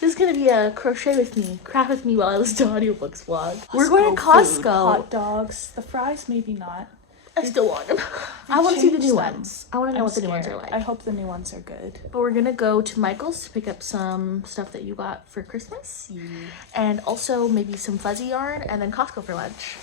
This is gonna be a crochet with me, craft with me while I listen to audiobooks vlog. We're going to Costco. Hot dogs. The fries, maybe not. I still want them. I want to see the new ones. I want to know what the new ones are like. I hope the new ones are good. But we're gonna go to Michael's to pick up some stuff that you got for Christmas. And also maybe some fuzzy yarn, and then Costco for lunch.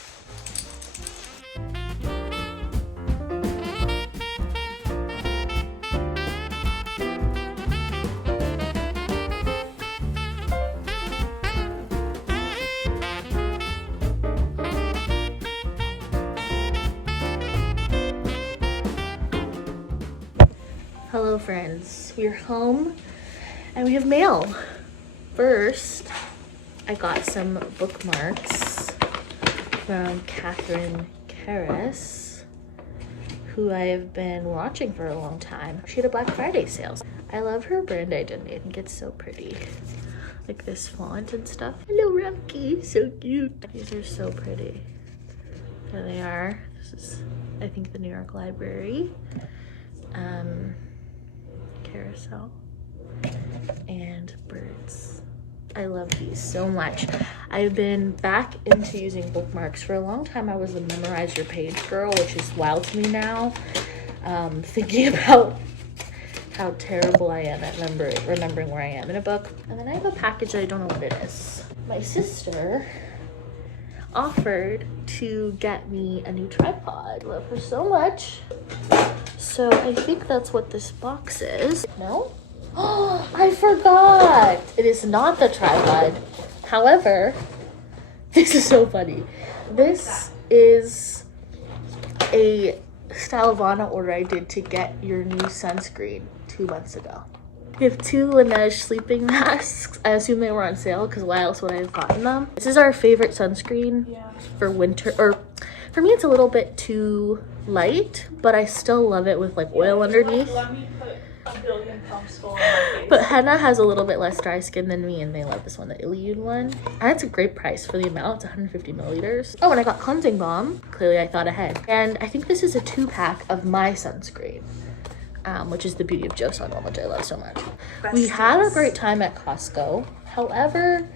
Hello friends, we're home and we have mail. First, I got some bookmarks from Catherine Karras, who I have been watching for a long time. She had a Black Friday sale. I love her brand identity. I think it's so pretty. Like this font and stuff. Hello Rocky, so cute. These are so pretty. There they are. This is, I think, the New York Library. Carousel and birds. I love these so much. I've been back into using bookmarks. For a long time I was a memorize your page girl, which is wild to me now, thinking about how terrible I am at remembering where I am in a book. And then I have a package that I don't know what it is. My sister offered to get me a new tripod. Love her so much. So I think that's what this box is. No? Oh, I forgot. It is not the tripod. However, this is so funny. This is a Style of Anna order I did to get your new sunscreen 2 months ago. We have two Laneige sleeping masks. I assume they were on sale because why else would I have gotten them? This is our favorite sunscreen for winter, or for me it's a little bit too light, but I still love it with like oil underneath. Let me put a billion pumps full on my face. But Henna has a little bit less dry skin than me, and they love this one, the Iliud one. And it's a great price for the amount. It's 150 milliliters. Oh, and I got cleansing balm. Clearly I thought ahead. And I think this is a 2-pack of my sunscreen, which is the Beauty of Joseon one, which I love so much. We had a great time at Costco. However,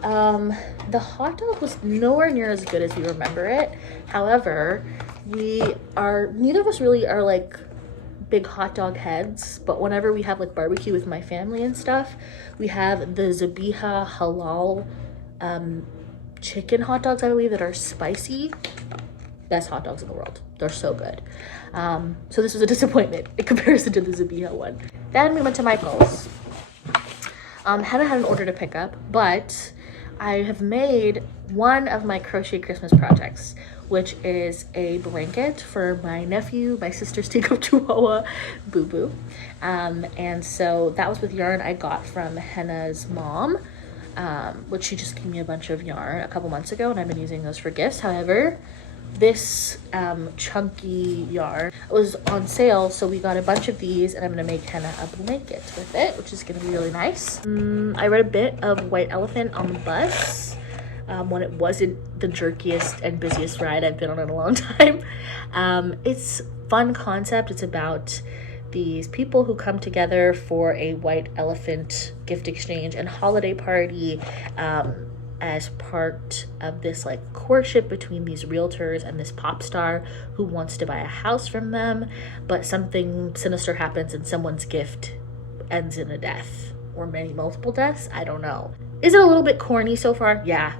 the hot dog was nowhere near as good as we remember it. However, neither of us really are like big hot dog heads, but whenever we have like barbecue with my family and stuff, we have the Zabiha halal chicken hot dogs, I believe, that are spicy. Best hot dogs in the world. They're so good. So this was a disappointment in comparison to the Zabiha one. Then we went to Michael's. Hannah had an order to pick up, but I have made one of my crochet Christmas projects, which is a blanket for my nephew, my sister's teacup chihuahua, Boo Boo. And so that was with yarn I got from Henna's mom, which she just gave me a bunch of yarn a couple months ago, and I've been using those for gifts. However, this chunky yarn was on sale, so we got a bunch of these, and I'm gonna make Henna a blanket with it, which is gonna be really nice. I read a bit of White Elephant on the bus when it wasn't the jerkiest and busiest ride I've been on in a long time. It's fun concept. It's about these people who come together for a White Elephant gift exchange and holiday party, as part of this like courtship between these realtors and this pop star who wants to buy a house from them, but something sinister happens and someone's gift ends in a death, or multiple deaths. I don't know. Is it a little bit corny so far? Yeah,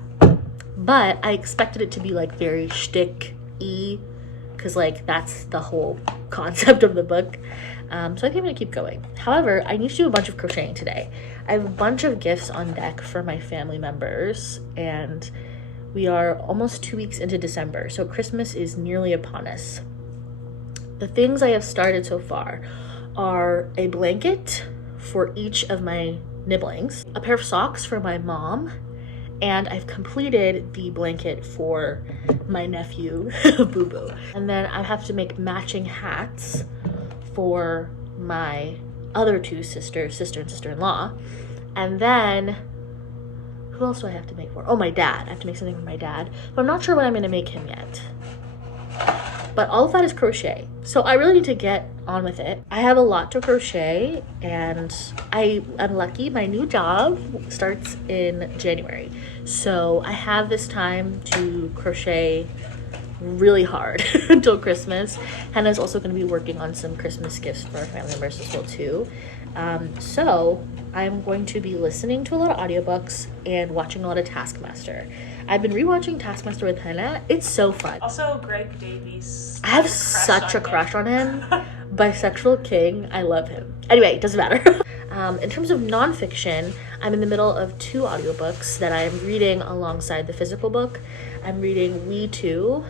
but I expected it to be like very shtick-y, because like that's the whole concept of the book. So I think I'm gonna keep going. However, I need to do a bunch of crocheting today. I have a bunch of gifts on deck for my family members, and we are almost 2 weeks into December, so Christmas is nearly upon us. The things I have started so far are a blanket for each of my nibblings, a pair of socks for my mom, and I've completed the blanket for my nephew, Boo Boo. And then I have to make matching hats for my other two sisters, sister and sister-in-law. And then who else do I have to make for? Oh, my dad. I have to make something for my dad, but I'm not sure what I'm gonna make him yet. but all of that is crochet. So I really need to get on with it. I have a lot to crochet, and I'm lucky. My new job starts in January. So I have this time to crochet really hard until Christmas. Hannah's also going to be working on some Christmas gifts for our family members as well too. So I'm going to be listening to a lot of audiobooks and watching a lot of Taskmaster. I've been rewatching Taskmaster with Hannah. It's so fun. Also, Greg Davies. I have such a crush on him. Bisexual king. I love him. Anyway, it doesn't matter. In terms of nonfiction, I'm in the middle of 2 audiobooks that I'm reading alongside the physical book. I'm reading We Too,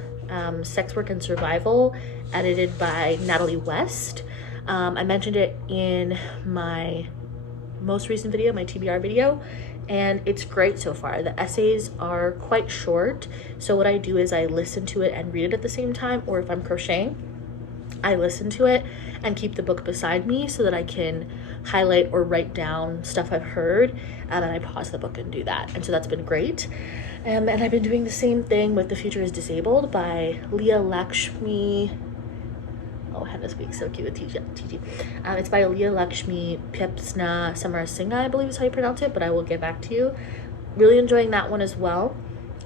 Sex Work and Survival, edited by Natalie West. I mentioned it in my most recent video, my TBR video, and it's great so far. The essays are quite short, so what I do is I listen to it and read it at the same time, or if I'm crocheting, I listen to it and keep the book beside me so that I can highlight or write down stuff I've heard, and then I pause the book and do that. And so that's been great. And I've been doing the same thing with The Future is Disabled by Leah Lakshmi. Oh, Hannah speaks so cute with TG. It's by Leah Lakshmi Pipsna Samarasinghe, I believe is how you pronounce it, but I will get back to you. Really enjoying that one as well.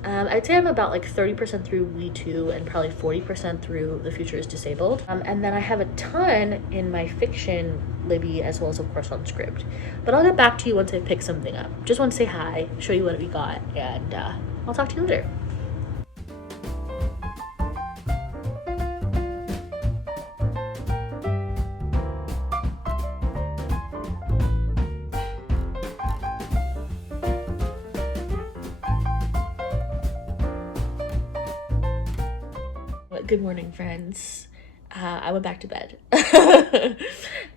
I'd say I'm about like 30% through We Too and probably 40% through The Future is Disabled. And then I have a ton in my fiction Libby as well as of course on script. But I'll get back to you once I pick something up. Just want to say hi, show you what we got, and I'll talk to you later. Good morning, friends. I went back to bed.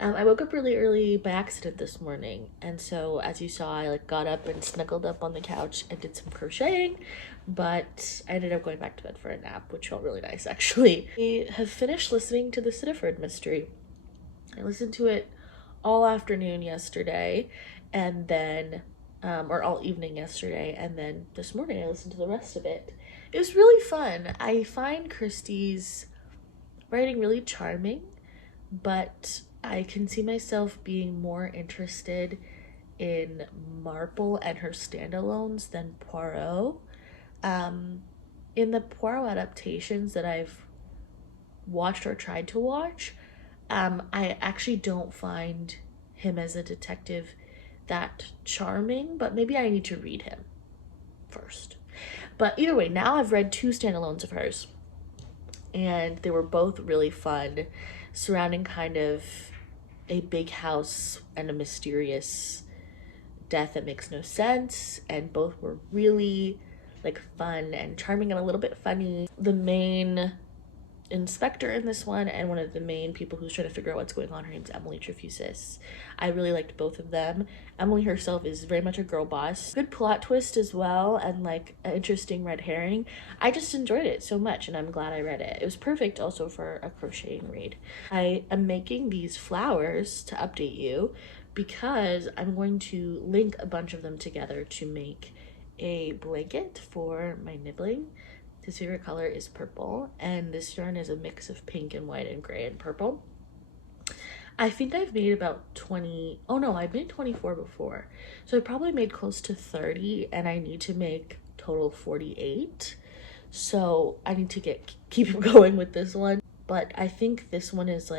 I woke up really early by accident this morning, and so as you saw, I got up and snuggled up on the couch and did some crocheting, but I ended up going back to bed for a nap, which felt really nice actually. I have finished listening to the Sittaford mystery. I listened to it all afternoon yesterday, and then or all evening yesterday, and then this morning I listened to the rest of it. It was really fun. I find Christie's writing really charming, but I can see myself being more interested in Marple and her standalones than Poirot. In the Poirot adaptations that I've watched or tried to watch, I actually don't find him as a detective that charming, but maybe I need to read him first. But either way, now I've read 2 standalones of hers, and they were both really fun, surrounding kind of a big house and a mysterious death that makes no sense, and both were really fun and charming and a little bit funny. The main inspector in this one and one of the main people who's trying to figure out what's going on, her name's Emily Trefusis. I really liked both of them. Emily herself is very much a girl boss. Good plot twist as well, and an interesting red herring. I just enjoyed it so much, and I'm glad I read it. It was perfect also for a crocheting read. I am making these flowers to update you because I'm going to link a bunch of them together to make a blanket for my nibbling. His favorite color is purple, and this yarn is a mix of pink and white and gray and purple. I think I've made about 20, oh no, I've made 24 before. So I probably made close to 30, and I need to make total 48. So I need to keep going with this one. But I think this one is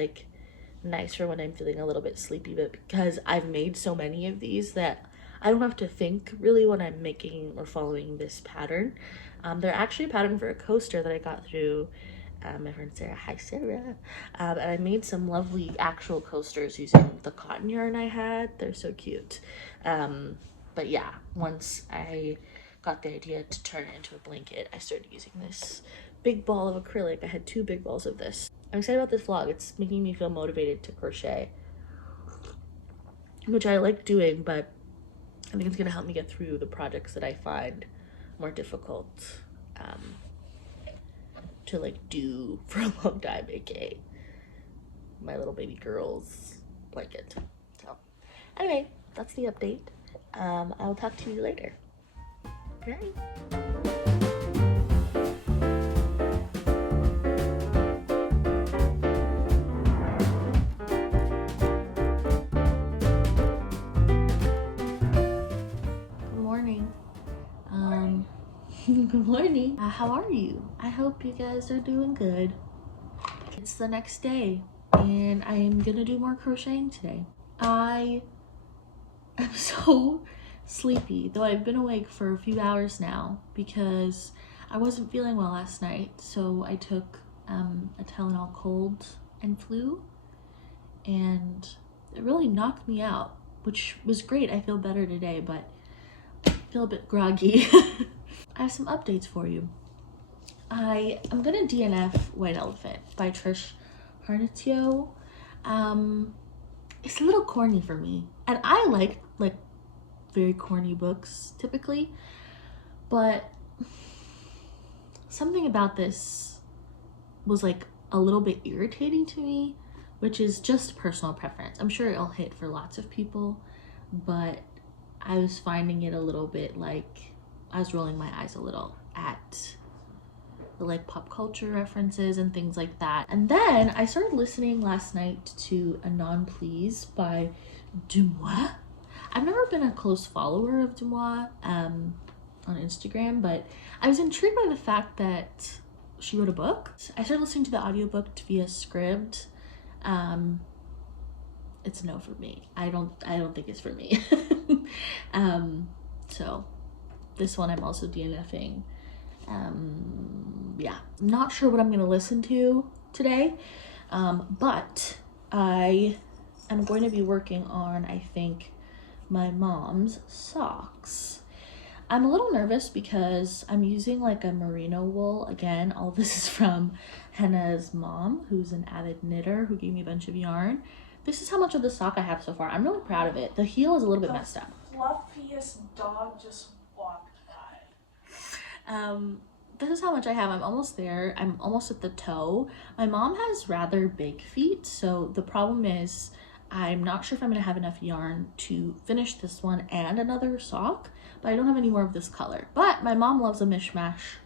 nice for when I'm feeling a little bit sleepy, but because I've made so many of these that I don't have to think really when I'm making or following this pattern. They're actually a pattern for a coaster that I got through my friend Sarah. Hi, Sarah. And I made some lovely actual coasters using the cotton yarn I had. They're so cute. But yeah, once I got the idea to turn it into a blanket, I started using this big ball of acrylic. I had 2 big balls of this. I'm excited about this vlog. It's making me feel motivated to crochet, which I like doing, but I think it's gonna help me get through the projects that I find more difficult to do for a long time, aka my little baby girl's blanket. So anyway, that's the update. I'll talk to you later. Bye. Good morning. How are you? I hope you guys are doing good. It's the next day and I am gonna do more crocheting today. I am so sleepy, though I've been awake for a few hours now because I wasn't feeling well last night. So I took a Tylenol cold and flu, and it really knocked me out, which was great. I feel better today, but I feel a bit groggy. I have some updates for you. I am gonna DNF White Elephant by Trish Harnitio. It's a little corny for me, and I like very corny books typically, but something about this was like a little bit irritating to me, which is just personal preference. I'm sure it'll hit for lots of people, but I was finding it a little bit like I was rolling my eyes a little at the like pop culture references and things like that. And then I started listening last night to A Non Please by Dumois. I've never been a close follower of Dumois on Instagram, but I was intrigued by the fact that she wrote a book. I started listening to the audiobook via Scribd. It's a no for me. I don't think it's for me. So this one I'm also DNFing. Yeah, I'm not sure what I'm gonna listen to today, but I am going to be working on, I think, my mom's socks. I'm a little nervous because I'm using like a merino wool. Again, all this is from Henna's mom, who's an avid knitter, who gave me a bunch of yarn. This is how much of the sock I have so far. I'm really proud of it. The heel is a little bit messed up. Fluffiest dog just walked by. This is how much I have. I'm almost there. I'm almost at the toe. My mom has rather big feet, so the problem is I'm not sure if I'm gonna have enough yarn to finish this one and another sock, but I don't have any more of this color. But my mom loves a mishmash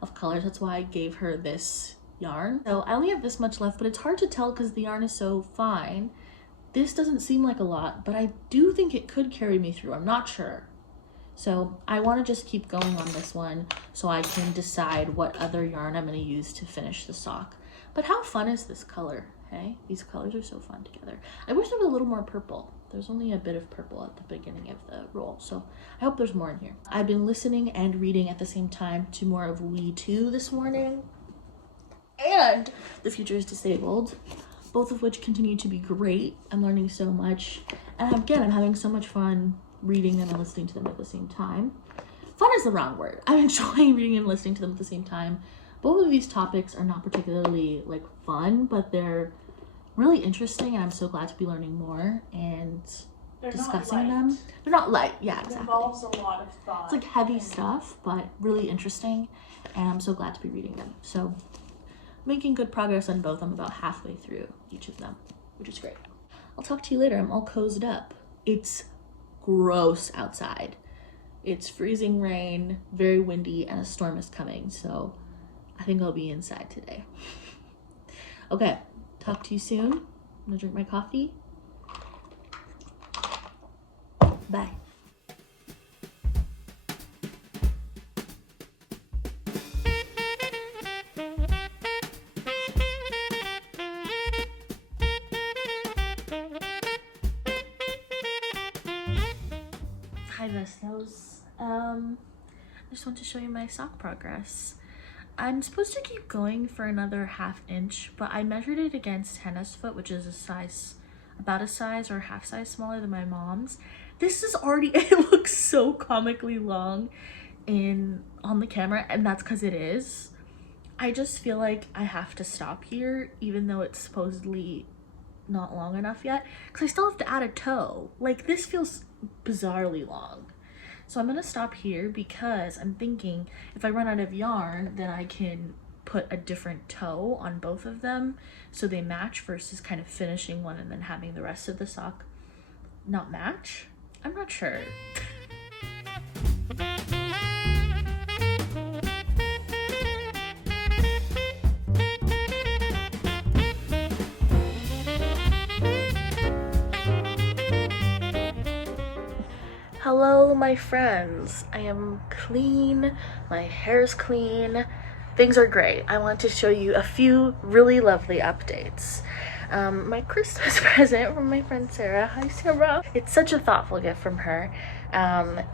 of colors. That's why I gave her this yarn. So I only have this much left, but it's hard to tell because the yarn is so fine. This doesn't seem like a lot, but I do think it could carry me through. I'm not sure. So I want to just keep going on this one so I can decide what other yarn I'm going to use to finish the sock. But how fun is this color? Hey, these colors are so fun together. I wish there was a little more purple. There's only a bit of purple at the beginning of the roll, so I hope there's more in here. I've been listening and reading at the same time to more of We Too this morning and The Future is Disabled, both of which continue to be great. I'm learning so much, and again, I'm having so much fun reading them and listening to them at the same time. Fun is the wrong word. I'm enjoying reading and listening to them at the same time. Both of these topics are not particularly like fun, but they're really interesting, and I'm so glad to be learning more and discussing them. They're not light. Yeah, exactly. It involves a lot of thought. It's like heavy stuff, but really interesting, and I'm so glad to be reading them. So making good progress on both. I'm about halfway through each of them, which is great. I'll talk to you later. I'm all cozied up. It's gross outside. It's freezing rain, very windy, and a storm is coming, so I think I'll be inside today. Okay, talk to you soon. I'm gonna drink my coffee. Bye. Hi Vestos. I just want to show you my sock progress. I'm supposed to keep going for another ½ inch, but I measured it against Henna's foot, which is about a size or half size smaller than my mom's. This is already, it looks so comically long on the camera, and that's because it is. I just feel like I have to stop here, even though it's supposedly not long enough yet, because I still have to add a toe. Like, this feels bizarrely long. So I'm gonna stop here because I'm thinking if I run out of yarn, then I can put a different toe on both of them so they match, versus kind of finishing one and then having the rest of the sock not match. I'm not sure. Hello, my friends, I am clean, my hair's clean, things are great. I want to show you a few really lovely updates. My Christmas present from my friend Sarah. Hi Sarah. It's such a thoughtful gift from her.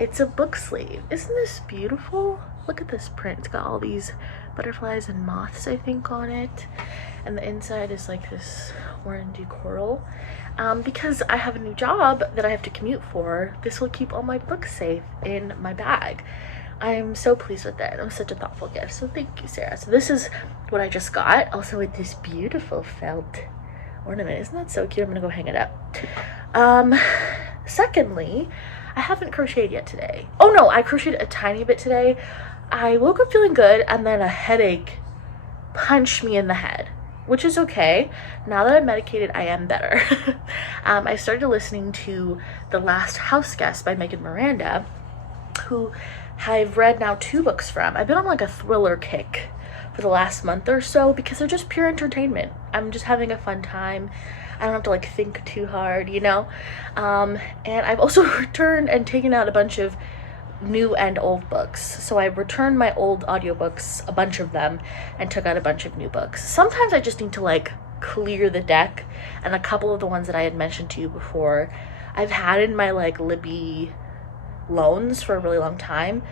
It's a book sleeve. Isn't this beautiful? Look at this print. It's got all these butterflies and moths, I think, on it. And the inside is like this orangey coral. Because I have a new job that I have to commute for, this will keep all my books safe in my bag. I am so pleased with it. It was such a thoughtful gift. So thank you, Sarah. So this is what I just got. Also with this beautiful felt ornament. Isn't that so cute? I'm gonna go hang it up. Secondly, I haven't crocheted yet today. Oh no, I crocheted a tiny bit today. I woke up feeling good and then a headache punched me in the head, which is okay. Now that I'm medicated, I am better. I started listening to The Last House Guest by Megan Miranda, who I've read now 2 books from. I've been on like a thriller kick for the last month or so because they're just pure entertainment. I'm just having a fun time. I don't have to like think too hard, you know? And I've also returned and taken out a bunch of new and old books. So I returned my old audiobooks, a bunch of them, and took out a bunch of new books. Sometimes I just need to like clear the deck, and a couple of the ones that I had mentioned to you before I've had in my like Libby loans for a really long time.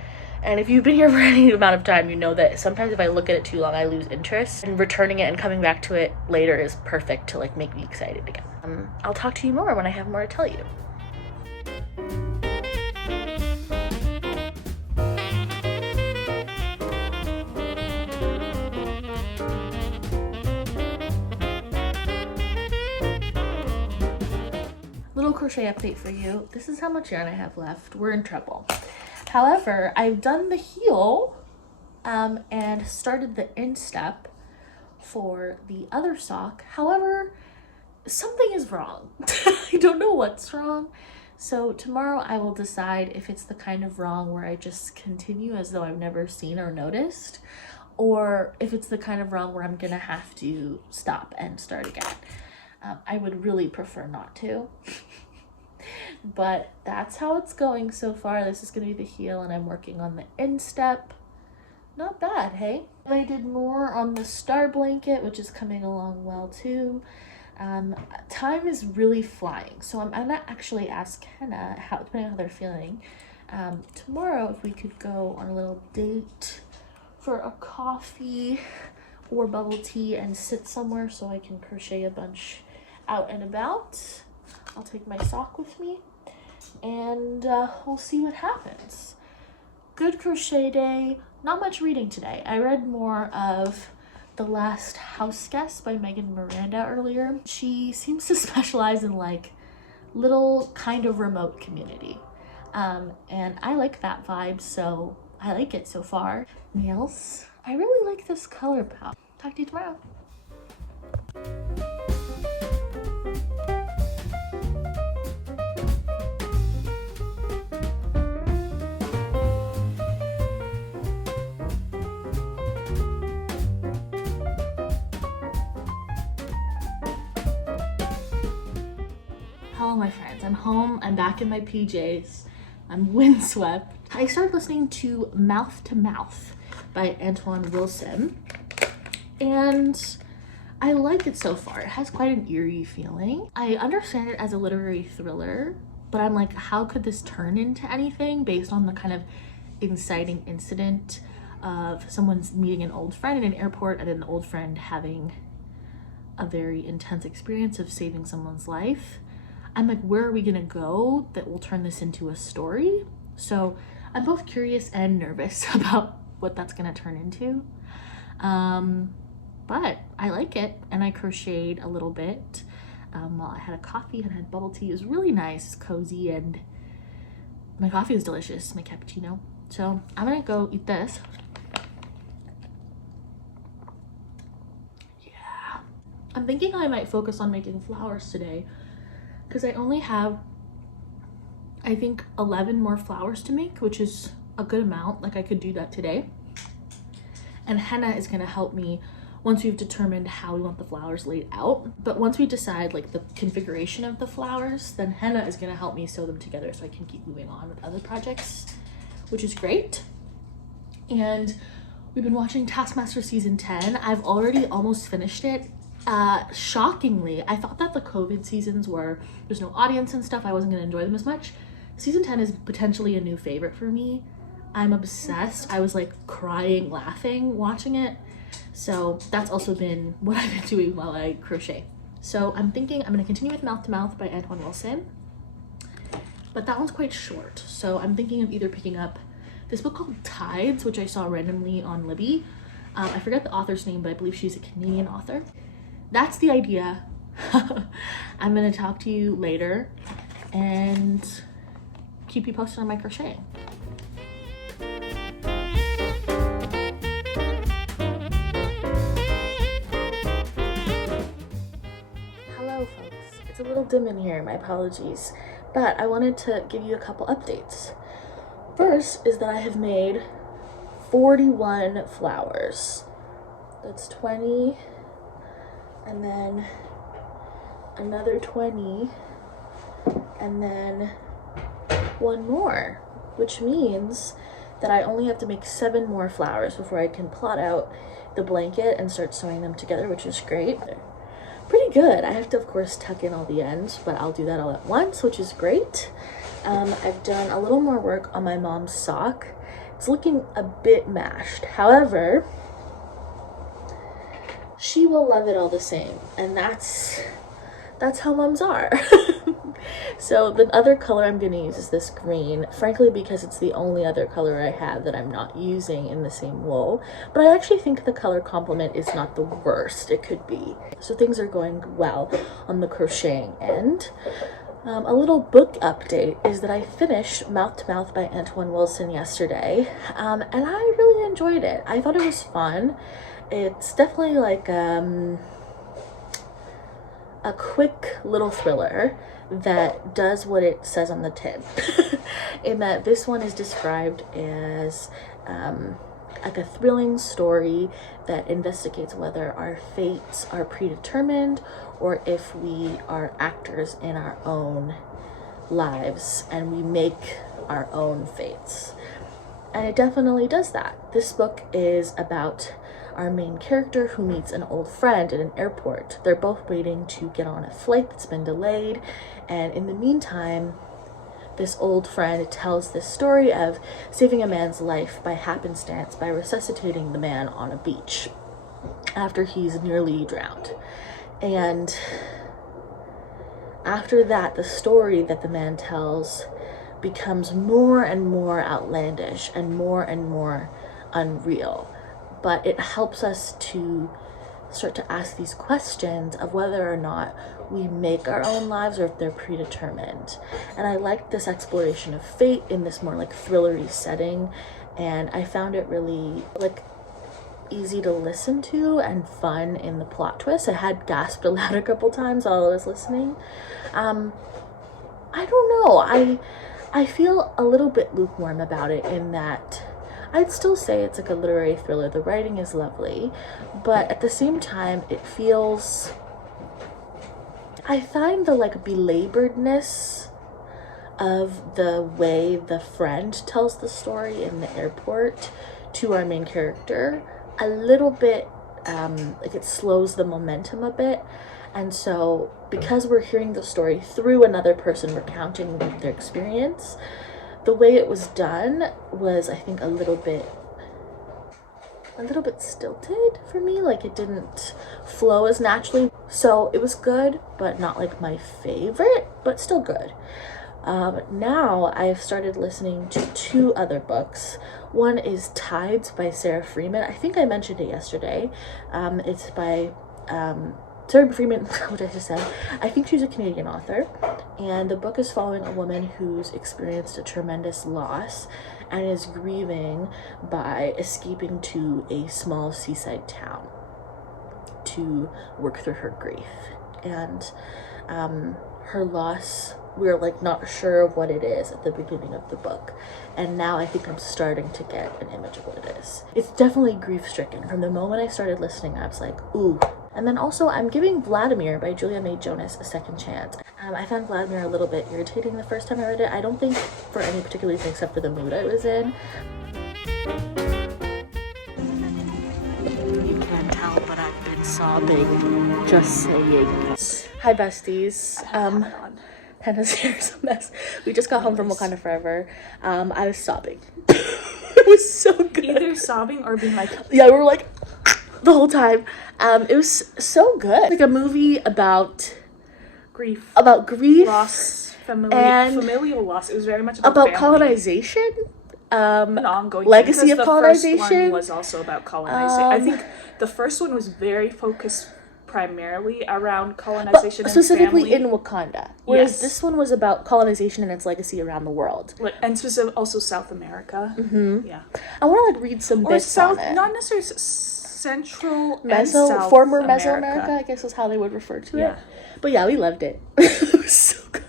And if you've been here for any amount of time, you know that sometimes if I look at it too long, I lose interest, and returning it and coming back to it later is perfect to like make me excited again. I'll talk to you more when I have more to tell you. Little crochet update for you. This is how much yarn I have left. We're in trouble. However, I've done the heel and started the instep for the other sock. However, something is wrong. I don't know what's wrong. So tomorrow I will decide if it's the kind of wrong where I just continue as though I've never seen or noticed, or if it's the kind of wrong where I'm gonna have to stop and start again. I would really prefer not to. But that's how it's going so far. This is going to be the heel, and I'm working on the instep. Not bad, hey? I did more on the star blanket, which is coming along well too. Time is really flying, so I'm gonna actually ask Henna, depending on how they're feeling, tomorrow if we could go on a little date for a coffee or bubble tea and sit somewhere so I can crochet a bunch out and about. I'll take my sock with me, and we'll see what happens. Good crochet day. Not much reading today. I read more of The Last House Guest by Megan Miranda earlier. She seems to specialize in like little kind of remote community, and I like that vibe, so I like it so far. Nails. I really like this color palette. Talk to you tomorrow. Hello my friends, I'm home, I'm back in my PJs, I'm windswept. I started listening to Mouth to Mouth by Antoine Wilson, and I like it so far. It has quite an eerie feeling. I understand it as a literary thriller, but I'm like, how could this turn into anything based on the kind of inciting incident of someone's meeting an old friend in an airport and an old friend having a very intense experience of saving someone's life. I'm like, where are we gonna go that will turn this into a story? So I'm both curious and nervous about what that's gonna turn into. But I like it, and I crocheted a little bit while I had a coffee and had bubble tea. It was really nice, cozy, and my coffee was delicious, my cappuccino. So I'm gonna go eat this. Yeah. I'm thinking I might focus on making flowers today, because I only have, I think, 11 more flowers to make, which is a good amount. Like, I could do that today. And Henna is gonna help me once we've determined how we want the flowers laid out. But once we decide like the configuration of the flowers, then Henna is going to help me sew them together so I can keep moving on with other projects, which is great. And we've been watching Taskmaster season 10. I've already almost finished it. Shockingly, I thought that the COVID seasons were, there's no audience and stuff, I wasn't going to enjoy them as much. Season 10 is potentially a new favorite for me. I'm obsessed. I was like crying, laughing, watching it. So that's also been what I've been doing while I crochet. So I'm thinking I'm going to continue with Mouth to Mouth by Antoine Wilson, but that one's quite short. So I'm thinking of either picking up this book called Tides, which I saw randomly on Libby. I forget the author's name, but I believe she's a Canadian author. That's the idea. I'm going to talk to you later and keep you posted on my crocheting. Hello folks, it's a little dim in here, my apologies, but I wanted to give you a couple updates. First is that I have made 41 flowers. That's 20, and then another 20, and then one more, which means that I only have to make 7 more flowers before I can plot out the blanket and start sewing them together, which is great. Pretty good. I have to, of course, tuck in all the ends, but I'll do that all at once, which is great. I've done a little more work on my mom's sock. It's looking a bit mashed. However, she will love it all the same, and that's how moms are. So the other color I'm going to use is this green, frankly because it's the only other color I have that I'm not using in the same wool. But I actually think the color complement is not the worst it could be. So things are going well on the crocheting end. A little book update is that I finished Mouth to Mouth by Antoine Wilson yesterday, and I really enjoyed it. I thought it was fun. It's definitely like a quick little thriller that does what it says on the tin. In that this one is described as like a thrilling story that investigates whether our fates are predetermined or if we are actors in our own lives and we make our own fates. And it definitely does that. This book is about our main character who meets an old friend at an airport. They're both waiting to get on a flight that's been delayed, and in the meantime, this old friend tells this story of saving a man's life by happenstance by resuscitating the man on a beach after he's nearly drowned. And after that, the story that the man tells becomes more and more outlandish and more unreal. But it helps us to start to ask these questions of whether or not we make our own lives or if they're predetermined. And I liked this exploration of fate in this more like thrillery setting, and I found it really like easy to listen to and fun in the plot twist. I had gasped aloud a couple times while I was listening. I don't know, I feel a little bit lukewarm about it in that I'd still say it's like a literary thriller. The writing is lovely, but at the same time, it feels, I find the like belaboredness of the way the friend tells the story in the airport to our main character a little bit, like it slows the momentum a bit. And so because we're hearing the story through another person recounting their experience, the way it was done was, I think, a little bit stilted for me. Like it didn't flow as naturally. So it was good, but not like my favorite, but still good. Now I've started listening to 2 other books. One is Tides by Sarah Freeman. I think I mentioned it yesterday. It's by Sarah Freeman, what I just said. I think she's a Canadian author, and the book is following a woman who's experienced a tremendous loss and is grieving by escaping to a small seaside town to work through her grief. And her loss, we were like not sure of what it is at the beginning of the book, and now I think I'm starting to get an image of what it is. It's definitely grief-stricken. From the moment I started listening, I was like, ooh. And then also, I'm giving Vladimir by Julia May Jonas a second chance. I found Vladimir a little bit irritating the first time I read it. I don't think for any particular reason except for the mood I was in. You can't tell, but I've been sobbing, just saying. Hi besties. Hannah's hair is a mess. We just got home from Wakanda Forever. I was sobbing. It was so good. Either sobbing or being like, yeah, we were like the whole time. It was so good. Like a movie about grief, loss, familial loss. It was very much about family. Colonization. An ongoing legacy thing, of the colonization. First one was also about colonization. I think the first one was very focused primarily around colonization, but specifically and in Wakanda. Whereas this one was about colonization and its legacy around the world. And specifically also South America. Mm-hmm. Yeah. I want to like read some bits on it. Not necessarily Central and South former America. Mesoamerica, I guess is how they would refer to Yeah. it. But yeah, we loved it. It was so good.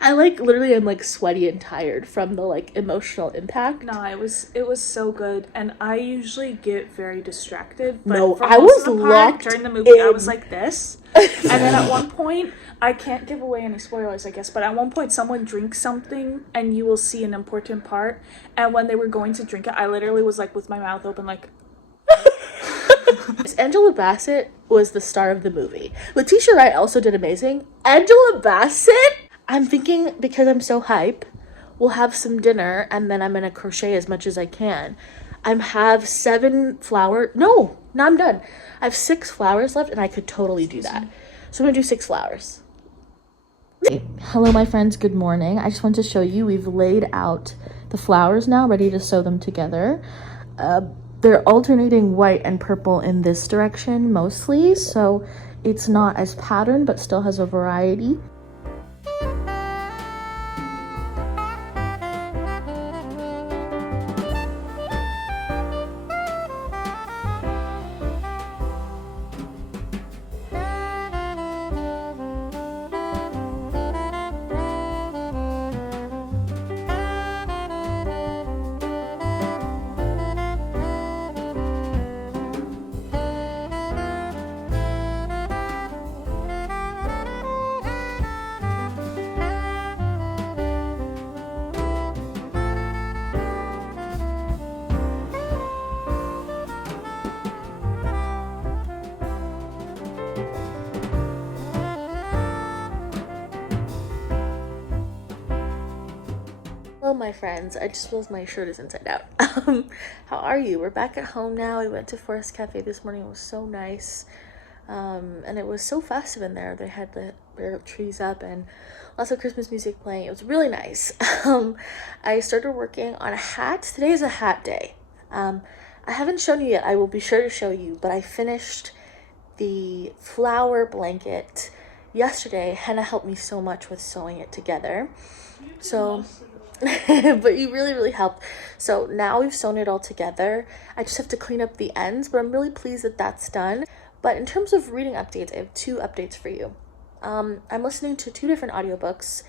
I like literally am like sweaty and tired from the like emotional impact. No, it was so good, and I usually get very distracted. But No, for I most was of the part, locked during the movie. I in. was like this, and then at one point, I can't give away any spoilers, I guess. But at one point, someone drinks something, and you will see an important part. And when they were going to drink it, I literally was like with my mouth open, like. Angela Bassett was the star of the movie. Letitia Wright also did amazing. Angela Bassett? I'm thinking because I'm so hype, we'll have some dinner and then I'm gonna crochet as much as I can. I have 7 flowers. No, I'm done. I have 6 flowers left and I could totally do that. So I'm gonna do 6 flowers. Hello my friends, good morning. I just want to show you we've laid out the flowers now, ready to sew them together. They're alternating white and purple in this direction mostly, so it's not as patterned but still has a variety. Hello my friends, I just realized my shirt is inside out. How are you? We're back at home now. We went to Forest Cafe this morning. It was so nice. And it was so festive in there. They had the trees up and lots of Christmas music playing. It was really nice. I started working on a hat. Today is a hat day. I haven't shown you yet. I will be sure to show you, but I finished the flower blanket yesterday. Hannah helped me so much with sewing it together. So but you really helped. So now we've sewn it all together. I just have to clean up the ends, but I'm really pleased that that's done. But in terms of reading updates, I have 2 updates for you. I'm listening to 2 different audiobooks.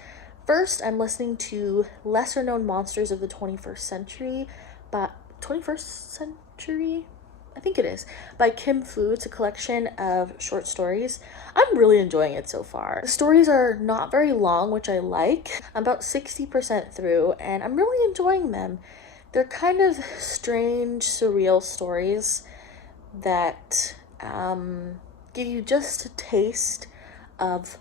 First, I'm listening to Lesser Known Monsters of the 21st Century, but 21st Century? I think it is, by Kim Fu. It's a collection of short stories. I'm really enjoying it so far. The stories are not very long, which I like. I'm about 60% through, and I'm really enjoying them. They're kind of strange, surreal stories that give you just a taste of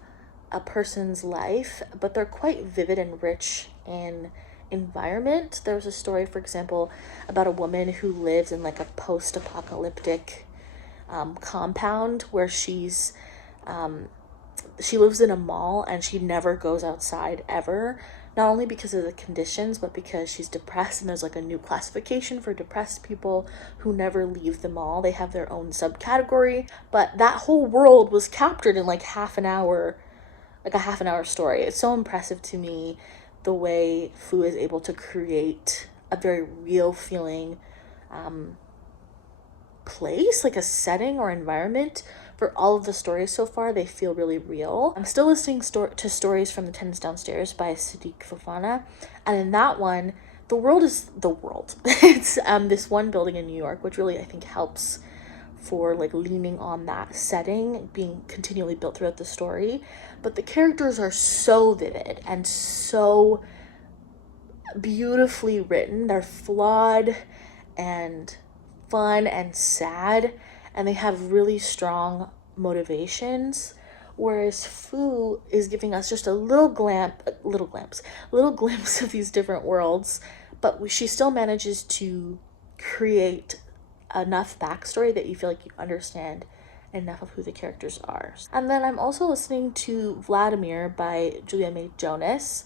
a person's life, but they're quite vivid and rich in environment. There was a story, for example, about a woman who lives in like a post-apocalyptic compound where she lives in a mall and she never goes outside ever, not only because of the conditions but because she's depressed, and there's like a new classification for depressed people who never leave the mall. They have their own subcategory, but that whole world was captured in like a half an hour story. It's so impressive to me the way Fu is able to create a very real feeling place, like a setting or environment for all of the stories so far, they feel really real. I'm still listening to Stories from the Tens Downstairs by Sadiq Fofana, and in that one, the world is the world. It's this one building in New York, which really I think helps for like leaning on that setting being continually built throughout the story. But the characters are so vivid and so beautifully written. They're flawed and fun and sad, and they have really strong motivations, whereas Fu is giving us just a little glimpse of these different worlds, but she still manages to create enough backstory that you feel like you understand enough of who the characters are. And then I'm also listening to Vladimir by Julia May Jonas.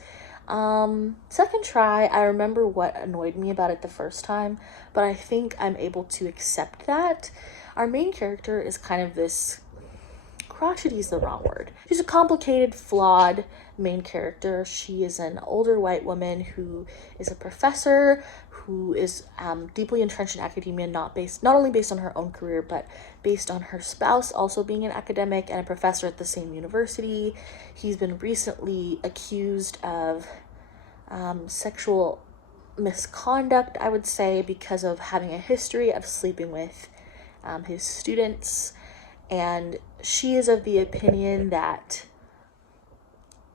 Second try, I remember what annoyed me about it the first time, but I think I'm able to accept that. Our main character is kind of this, crotchety is the wrong word. She's a complicated, flawed main character. She is an older white woman who is a professor, who is deeply entrenched in academia, not only based on her own career, but based on her spouse also being an academic and a professor at the same university. He's been recently accused of sexual misconduct, I would say, because of having a history of sleeping with his students. And she is of the opinion that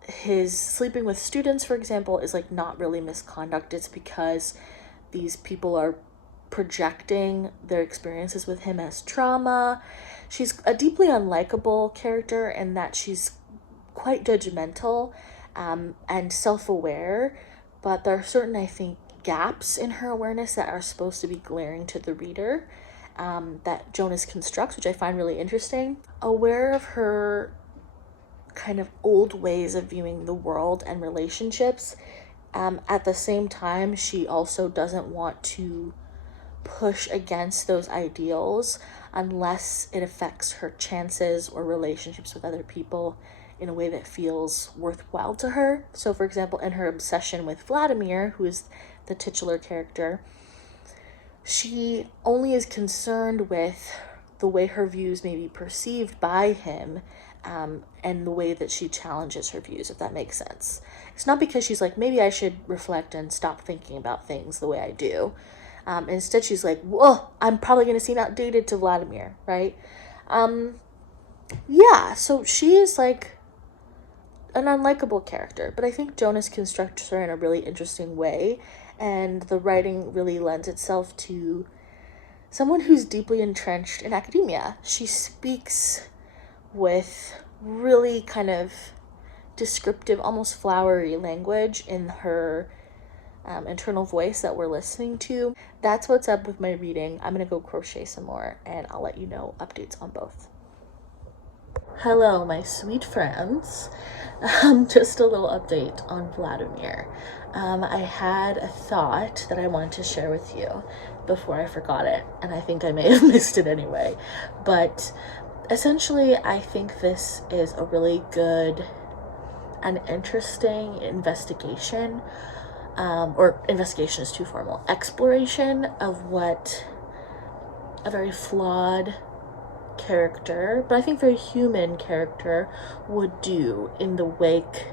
his sleeping with students, for example, is like not really misconduct. It's because these people are projecting their experiences with him as trauma. She's a deeply unlikable character in that she's quite judgmental and self-aware, but there are certain, I think, gaps in her awareness that are supposed to be glaring to the reader that Jonas constructs, which I find really interesting. Aware of her kind of old ways of viewing the world and relationships, at the same time, she also doesn't want to push against those ideals unless it affects her chances or relationships with other people in a way that feels worthwhile to her. So, for example, in her obsession with Vladimir, who is the titular character, she only is concerned with the way her views may be perceived by him, and the way that she challenges her views, if that makes sense. It's not because she's like, maybe I should reflect and stop thinking about things the way I do. Instead, she's like, whoa, I'm probably going to seem outdated to Vladimir, right? Yeah, so she is like an unlikable character, but I think Jonas constructs her in a really interesting way, and the writing really lends itself to someone who's deeply entrenched in academia. She speaks with really kind of descriptive, almost flowery language in her internal voice that we're listening to. That's what's up with my reading. I'm gonna go crochet some more, and I'll let you know updates on both. Hello, my sweet friends. Just a little update on Vladimir. I had a thought that I wanted to share with you before I forgot it, and I think I may have missed it anyway. But essentially, I think this is a really good and interesting investigation, or investigation is too formal, exploration of what a very flawed character, but I think very human character, would do in the wake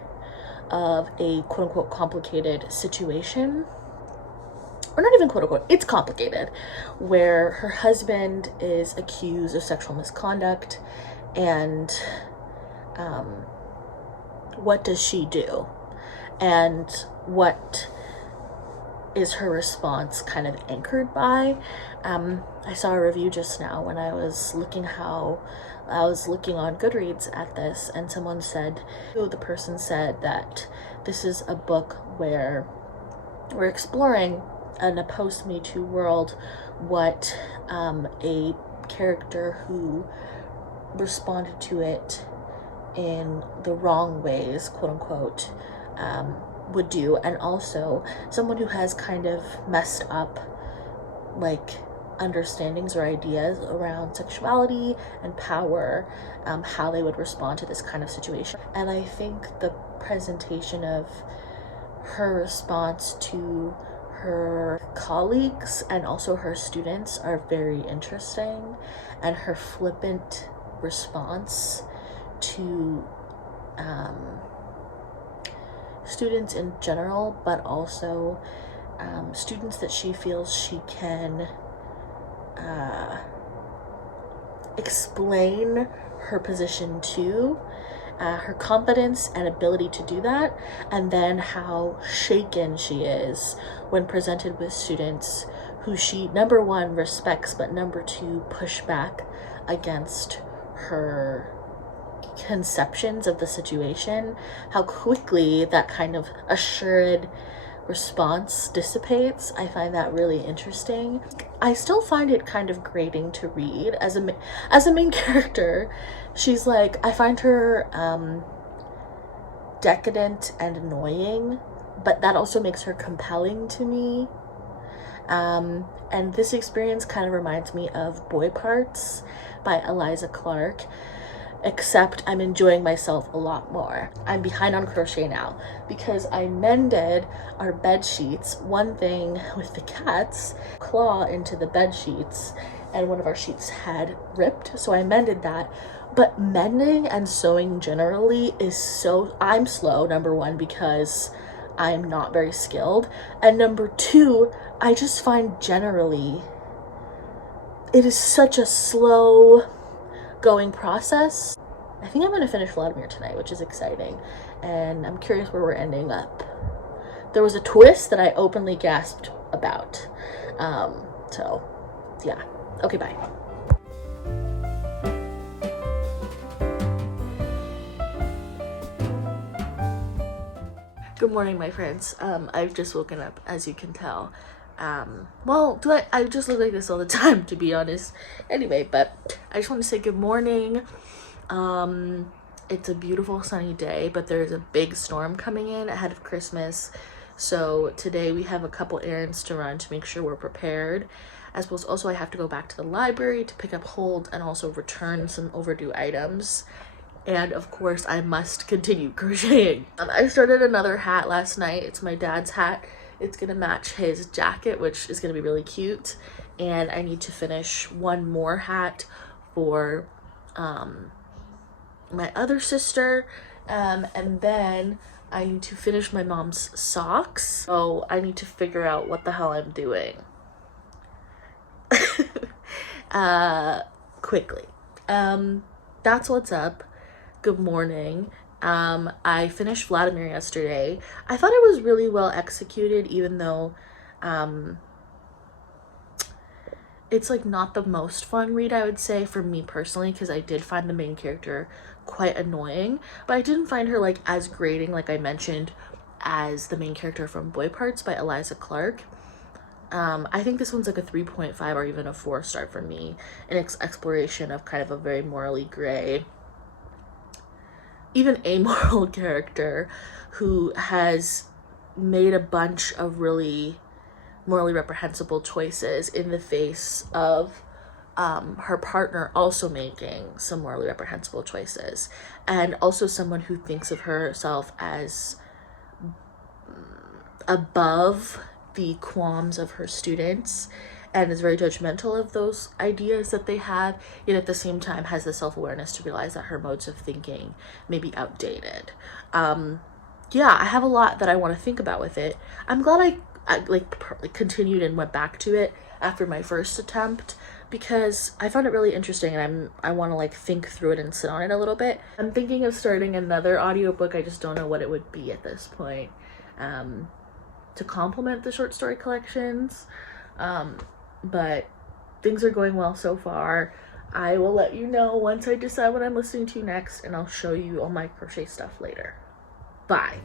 of a quote-unquote complicated situation. Or not even quote-unquote, it's complicated, where her husband is accused of sexual misconduct, and what does she do? And what is her response kind of anchored by? I saw a review just now when I was looking on Goodreads at this, and someone said, the person said that this is a book where we're exploring in a post-Me Too world what a character who responded to it in the wrong ways, quote-unquote, would do, and also someone who has kind of messed up like understandings or ideas around sexuality and power, how they would respond to this kind of situation. And I think the presentation of her response to her colleagues and also her students are very interesting, and her flippant response to students in general, but also students that she feels she can explain her position to, her confidence and ability to do that, and then how shaken she is when presented with students who she, number one, respects, but number two, push back against her conceptions of the situation, how quickly that kind of assured response dissipates. I find that really interesting. I still find it kind of grating to read as a main character. She's like, I find her decadent and annoying, but that also makes her compelling to me. And this experience kind of reminds me of Boy Parts by Eliza Clark, except I'm enjoying myself a lot more. I'm behind on crochet now because I mended our bed sheets. One thing with the cats claw into the bed sheets, and one of our sheets had ripped, so I mended that. But mending and sewing generally is so, I'm slow, number one, because I'm not very skilled, and number two, I just find generally it is such a slow going process. I think I'm going to finish Vladimir tonight, which is exciting, and I'm curious where we're ending up. There was a twist that I openly gasped about. So yeah. Okay, bye. Good morning, my friends. I've just woken up, as you can tell. Well, I just look like this all the time, to be honest. Anyway, but I just want to say good morning. It's a beautiful sunny day, but there's a big storm coming in ahead of Christmas. So today we have a couple errands to run to make sure we're prepared. As well as also I have to go back to the library to pick up hold and also return some overdue items. And of course I must continue crocheting. I started another hat last night. It's my dad's hat. It's gonna match his jacket, which is gonna be really cute. And I need to finish one more hat for my other sister, and then I need to finish my mom's socks. So I need to figure out what the hell I'm doing quickly. That's what's up. Good morning. I finished Vladimir yesterday. I thought it was really well executed, even though it's like not the most fun read, I would say, for me personally, because I did find the main character quite annoying, but I didn't find her like as grating, like I mentioned, as the main character from Boy Parts by Eliza Clark. I think this one's like a 3.5 or even a 4-star for me, in its exploration of kind of a very morally gray, even amoral character who has made a bunch of really morally reprehensible choices in the face of her partner also making some morally reprehensible choices, and also someone who thinks of herself as above the qualms of her students and is very judgmental of those ideas that they have, yet at the same time has the self-awareness to realize that her modes of thinking may be outdated. Yeah, I have a lot that I want to think about with it. I'm glad I continued and went back to it after my first attempt, because I found it really interesting, and I want to like think through it and sit on it a little bit. I'm thinking of starting another audiobook. I just don't know what it would be at this point, to complement the short story collections. But things are going well so far. I will let you know once I decide what I'm listening to next, and I'll show you all my crochet stuff later. Bye.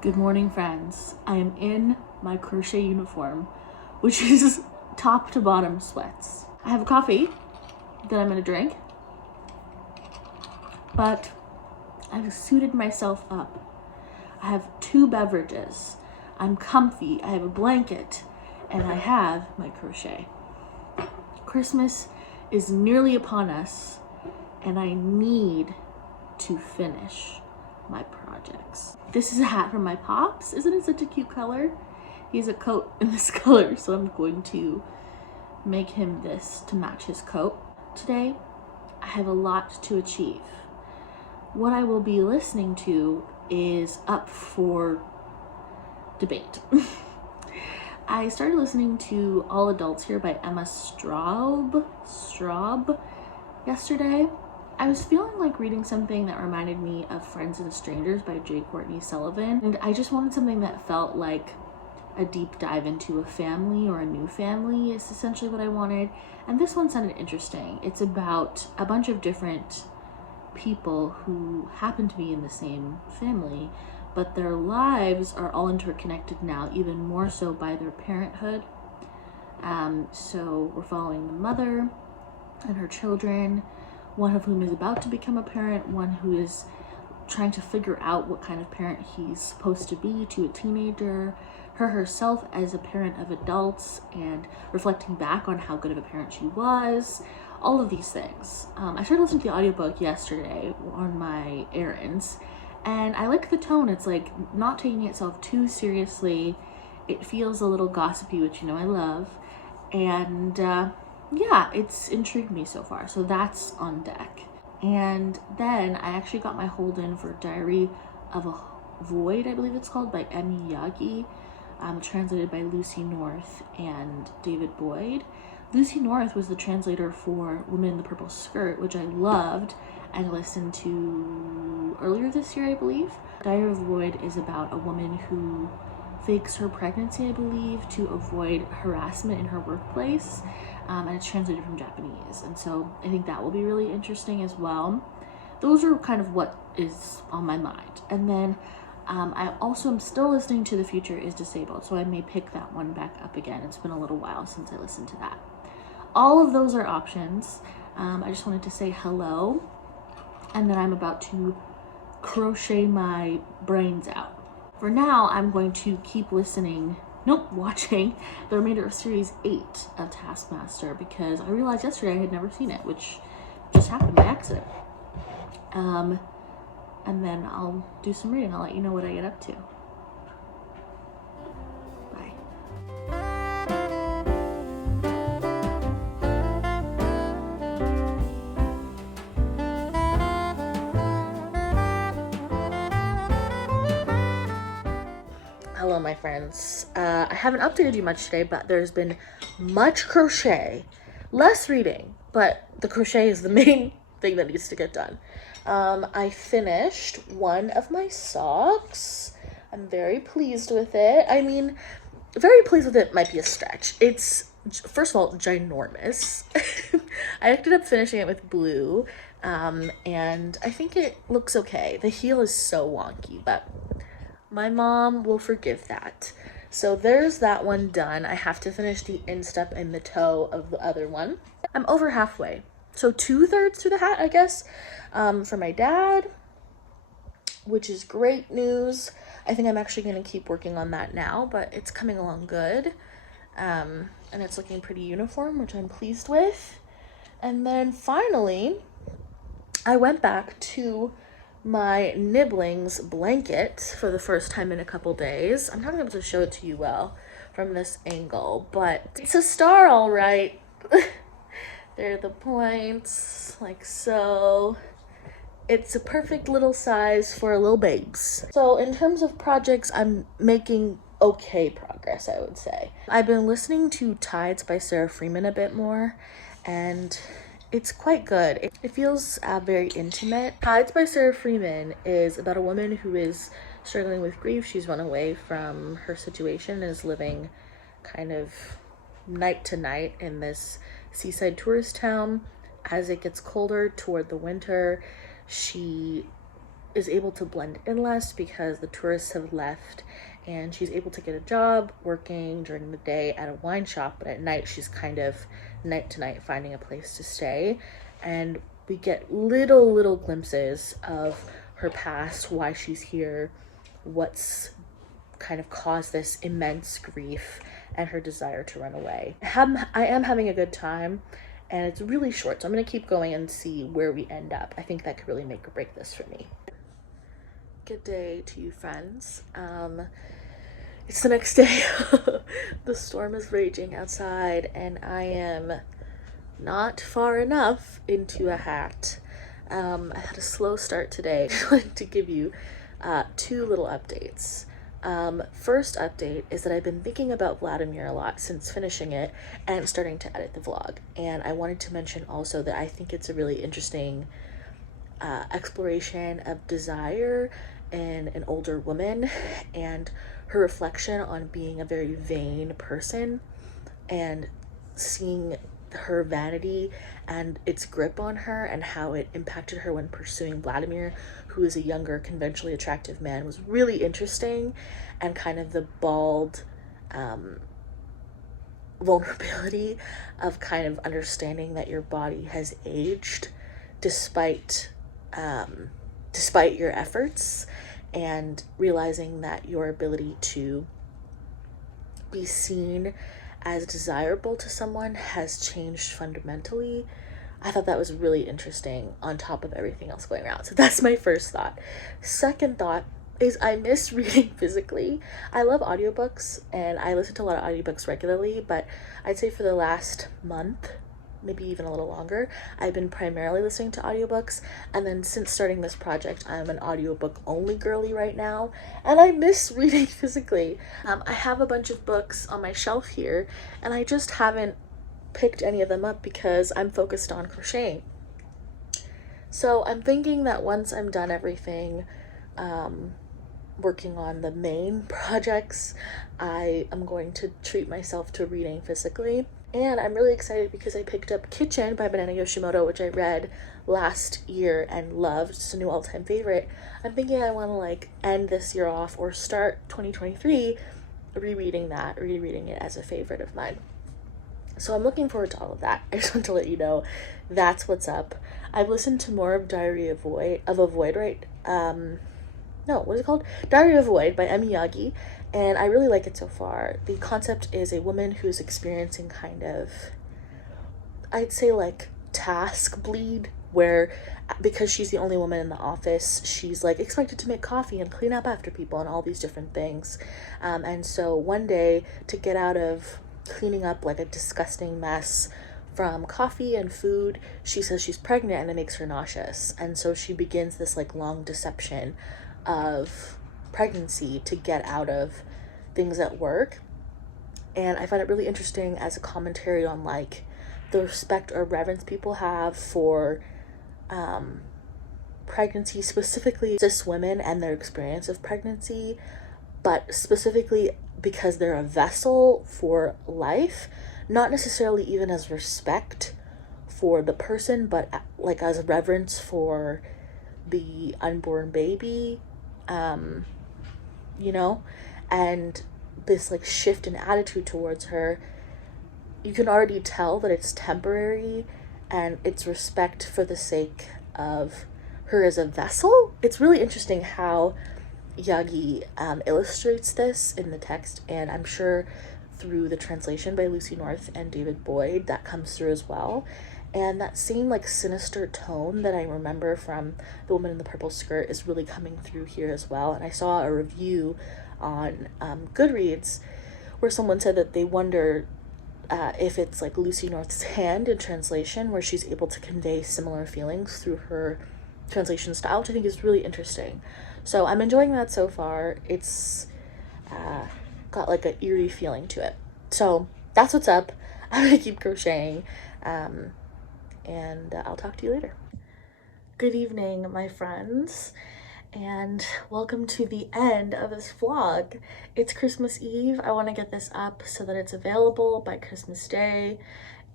Good morning, friends. I am in my crochet uniform, which is top to bottom sweats. I have a coffee that I'm gonna drink, but I've suited myself up. I have 2 beverages. I'm comfy, I have a blanket, and I have my crochet. Christmas is nearly upon us, and I need to finish my projects. This is a hat from my pops. Isn't it such a cute color? He has a coat in this color, so I'm going to make him this to match his coat. Today, I have a lot to achieve. What I will be listening to is up for debate. I started listening to All Adults Here by Emma Straub yesterday. I was feeling like reading something that reminded me of Friends and Strangers by J. Courtney Sullivan, and I just wanted something that felt like a deep dive into a family or a new family is essentially what I wanted. And this one sounded interesting. It's about a bunch of different people who happen to be in the same family, but their lives are all interconnected now, even more so by their parenthood. So we're following the mother and her children, one of whom is about to become a parent, one who is trying to figure out what kind of parent he's supposed to be to a teenager, her herself as a parent of adults and reflecting back on how good of a parent she was, all of these things. I started listening to the audiobook yesterday on my errands, and I like the tone. It's like not taking itself too seriously. It feels a little gossipy, which you know I love, and yeah, it's intrigued me so far, so that's on deck. And then I actually got my hold in for Diary of a Void, I believe it's called, by Emi Yagi, translated by Lucy North and David Boyd. Lucy North was the translator for Woman in the Purple Skirt, which I loved and listened to earlier this year, I believe. Diary of a Void is about a woman who fakes her pregnancy, I believe, to avoid harassment in her workplace. And it's translated from Japanese. And so I think that will be really interesting as well. Those are kind of what is on my mind. And then I also am still listening to The Future is Disabled, so I may pick that one back up again. It's been a little while since I listened to that. All of those are options. I just wanted to say hello, and then I'm about to crochet my brains out. For now, I'm going to keep watching the remainder of Series 8 of Taskmaster, because I realized yesterday I had never seen it, which just happened by accident. And then I'll do some reading. I'll let you know what I get up to. Bye. Hello, my friends. I haven't updated you much today, but there's been much crochet. Less reading, but the crochet is the main thing that needs to get done. I finished one of my socks. I'm very pleased with it. I mean, very pleased with it might be a stretch. It's, first of all, ginormous. I ended up finishing it with blue, and I think it looks okay. The heel is so wonky, but my mom will forgive that. So there's that one done. I have to finish the instep and the toe of the other one. I'm over halfway. So 2/3 through the hat, I guess, for my dad, which is great news. I think I'm actually going to keep working on that now, but it's coming along good. And it's looking pretty uniform, which I'm pleased with. And then finally, I went back to my Nibblings blanket for the first time in a couple days. I'm not able to show it to you well from this angle, but it's a star, all right. There are the points, like so. It's a perfect little size for little babes. So in terms of projects, I'm making okay progress, I would say. I've been listening to Tides by Sarah Freeman a bit more, and it's quite good. It feels very intimate. Tides by Sarah Freeman is about a woman who is struggling with grief. She's run away from her situation and is living kind of night to night in this seaside tourist town. As it gets colder toward the winter, she is able to blend in less because the tourists have left, and she's able to get a job working during the day at a wine shop, but at night she's kind of night to night finding a place to stay. And we get little glimpses of her past, why she's here, what's kind of caused this immense grief and her desire to run away. I am having a good time, and it's really short, so I'm going to keep going and see where we end up. I think that could really make or break this for me. Good day to you, friends. It's the next day. The storm is raging outside, and I am not far enough into a hat. I had a slow start today. I wanted to give you two little updates. First update is that I've been thinking about Vladimir a lot since finishing it and starting to edit the vlog. And I wanted to mention also that I think it's a really interesting exploration of desire in an older woman and her reflection on being a very vain person and seeing her vanity and its grip on her and how it impacted her when pursuing Vladimir, who is a younger, conventionally attractive man, was really interesting. And kind of the bald vulnerability of kind of understanding that your body has aged despite your efforts, and realizing that your ability to be seen as desirable to someone has changed fundamentally. I thought that was really interesting on top of everything else going around. So that's my first thought. Second thought is I miss reading physically. I love audiobooks and I listen to a lot of audiobooks regularly, but I'd say for the last month, maybe even a little longer, I've been primarily listening to audiobooks. And then since starting this project, I'm an audiobook only girly right now, and I miss reading physically. I have a bunch of books on my shelf here, and I just haven't picked any of them up because I'm focused on crocheting. So I'm thinking that once I'm done everything, working on the main projects, I am going to treat myself to reading physically. And I'm really excited because I picked up Kitchen by Banana Yoshimoto, which I read last year and loved. It's a new all-time favorite. I'm thinking I want to like end this year off or start 2023 rereading it as a favorite of mine. So I'm looking forward to all of that. I just want to let you know that's what's up. I've listened to more of Diary of a Void, right? What is it called? Diary of a Void by Emi Yagi, and I really like it so far. The concept is a woman who's experiencing kind of, I'd say like task bleed, where because she's the only woman in the office, she's like expected to make coffee and clean up after people and all these different things. And so one day, to get out of cleaning up like a disgusting mess from coffee and food, she says she's pregnant and it makes her nauseous. And so she begins this like long deception of pregnancy to get out of things at work. And I find it really interesting as a commentary on like the respect or reverence people have for pregnancy, specifically cis women and their experience of pregnancy, but specifically because they're a vessel for life, not necessarily even as respect for the person, but like as reverence for the unborn baby, and this like shift in attitude towards her. You can already tell that it's temporary and it's respect for the sake of her as a vessel. It's really interesting how Yagi illustrates this in the text, and I'm sure through the translation by Lucy North and David Boyd that comes through as well. And that same like sinister tone that I remember from The Woman in the Purple Skirt is really coming through here as well. And I saw a review on Goodreads where someone said that they wonder if it's like Lucy North's hand in translation, where she's able to convey similar feelings through her translation style, which I think is really interesting. So I'm enjoying that so far. It's got like an eerie feeling to it. So that's what's up. I'm gonna keep crocheting, and I'll talk to you later. Good evening, my friends, and welcome to the end of this vlog. It's Christmas Eve. I want to get this up so that it's available by Christmas Day,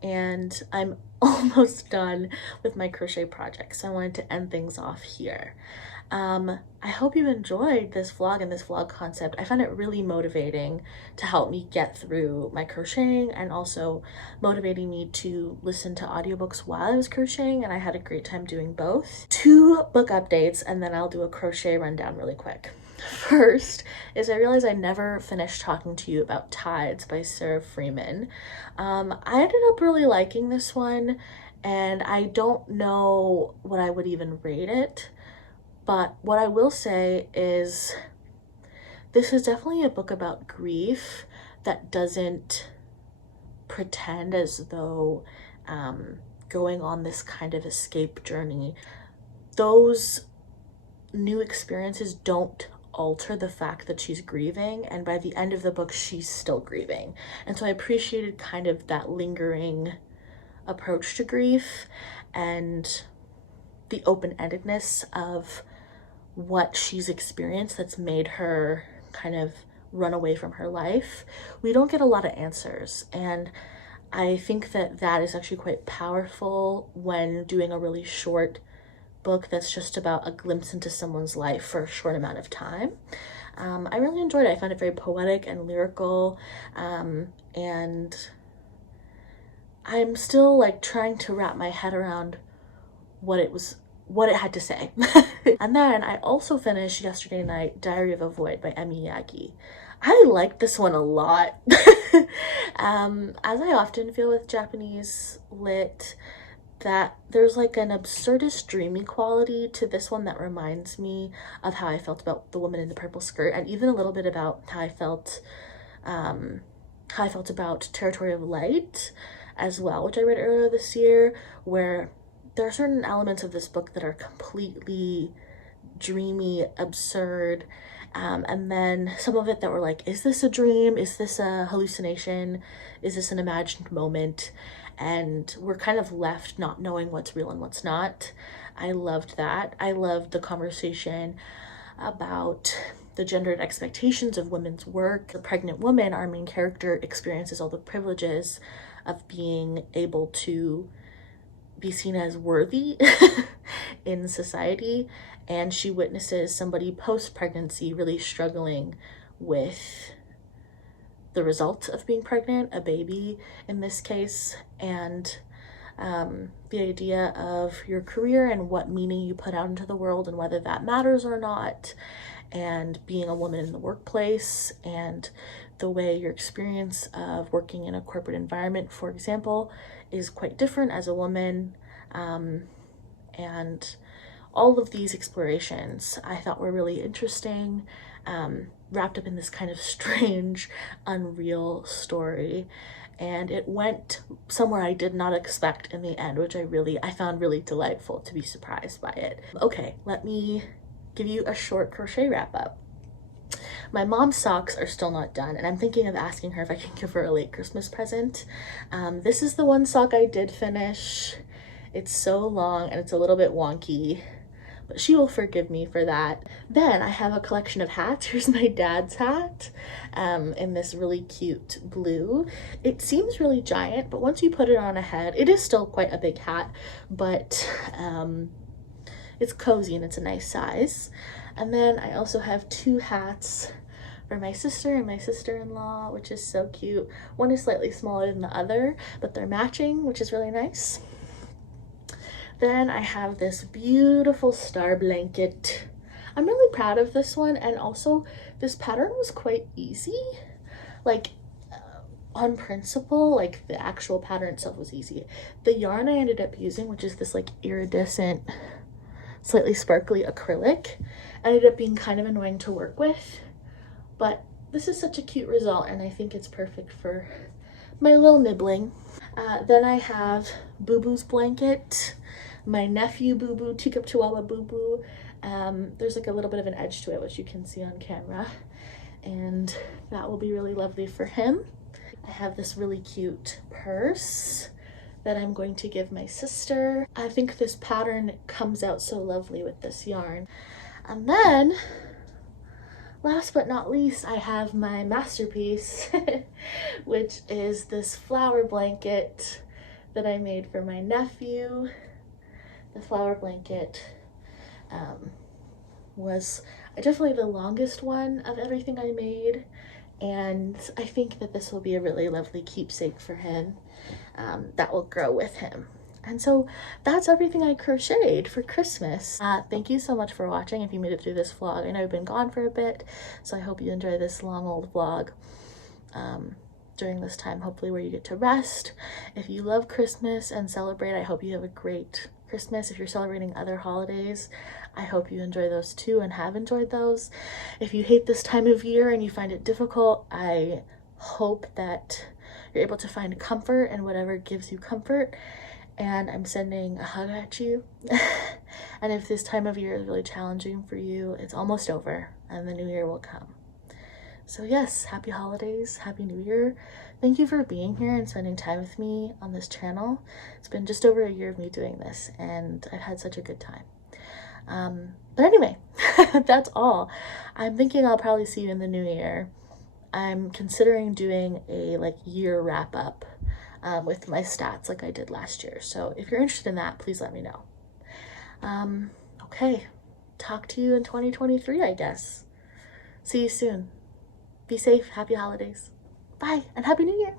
and I'm almost done with my crochet project, so I wanted to end things off here. I hope you enjoyed this vlog and this vlog concept. I found it really motivating to help me get through my crocheting, and also motivating me to listen to audiobooks while I was crocheting, and I had a great time doing both. 2 book updates, and then I'll do a crochet rundown really quick. First is I realized I never finished talking to you about Tides by Sarah Freeman. I ended up really liking this one, and I don't know what I would even rate it, but what I will say is this is definitely a book about grief that doesn't pretend as though going on this kind of escape journey, those new experiences don't alter the fact that she's grieving, and by the end of the book she's still grieving. And so I appreciated kind of that lingering approach to grief and the open-endedness of what she's experienced that's made her kind of run away from her life. We don't get a lot of answers, and I think that that is actually quite powerful when doing a really short book that's just about a glimpse into someone's life for a short amount of time. I really enjoyed it. I found it very poetic and lyrical, and I'm still like trying to wrap my head around what it had to say. And then I also finished yesterday night Diary of a Void by Emi Yagi. I liked this one a lot. As I often feel with Japanese lit, that there's like an absurdist dreamy quality to this one that reminds me of how I felt about The Woman in the Purple Skirt, and even a little bit about how I felt about Territory of Light as well, which I read earlier this year, where there are certain elements of this book that are completely dreamy, absurd, and then some of it that were like, is this a dream? Is this a hallucination? Is this an imagined moment? And we're kind of left not knowing what's real and what's not. I loved that. I loved the conversation about the gendered expectations of women's work. The pregnant woman, our main character, experiences all the privileges of being able to be seen as worthy in society, and she witnesses somebody post-pregnancy really struggling with the result of being pregnant, a baby in this case, and the idea of your career and what meaning you put out into the world and whether that matters or not, and being a woman in the workplace, and the way your experience of working in a corporate environment, for example, is quite different as a woman. And all of these explorations I thought were really interesting, wrapped up in this kind of strange, unreal story. And it went somewhere I did not expect in the end, which I found really delightful to be surprised by it. Okay, let me give you a short crochet wrap up. My mom's socks are still not done, and I'm thinking of asking her if I can give her a late Christmas present. This is the one sock I did finish. It's so long and it's a little bit wonky, but she will forgive me for that. Then I have a collection of hats. Here's my dad's hat in this really cute blue. It seems really giant, but once you put it on a head, it is still quite a big hat, but it's cozy and it's a nice size. And then I also have two hats for my sister and my sister-in-law, which is so cute. One is slightly smaller than the other, but they're matching, which is really nice. Then I have this beautiful star blanket. I'm really proud of this one, and also this pattern was quite easy. Like, on principle, like the actual pattern itself was easy. The yarn I ended up using, which is this like iridescent, slightly sparkly acrylic, ended up being kind of annoying to work with, but this is such a cute result, and I think it's perfect for my little nibbling. Then I have Boo Boo's blanket, my nephew Boo Boo, Teacup Chihuahua Boo Boo. There's like a little bit of an edge to it, which you can see on camera, and that will be really lovely for him. I have this really cute purse that I'm going to give my sister. I think this pattern comes out so lovely with this yarn. And then, last but not least, I have my masterpiece, which is this flower blanket that I made for my nephew. The flower blanket was definitely the longest one of everything I made, and I think that this will be a really lovely keepsake for him that will grow with him And so that's everything I crocheted for Christmas. Thank you so much for watching. If you made it through this vlog, I know I've been gone for a bit, so I hope you enjoy this long old vlog during this time, hopefully where you get to rest. If you love Christmas and celebrate, I hope you have a great Christmas. If you're celebrating other holidays, I hope you enjoy those too and have enjoyed those. If you hate this time of year and you find it difficult, I hope that you're able to find comfort in whatever gives you comfort. And I'm sending a hug at you. And if this time of year is really challenging for you, it's almost over and the new year will come. So yes, happy holidays, happy new year. Thank you for being here and spending time with me on this channel. It's been just over a year of me doing this and I've had such a good time. But anyway, that's all. I'm thinking I'll probably see you in the new year. I'm considering doing a year wrap up with my stats like I did last year. So if you're interested in that, please let me know. Okay, talk to you in 2023, I guess. See you soon. Be safe. Happy holidays. Bye, and Happy New Year.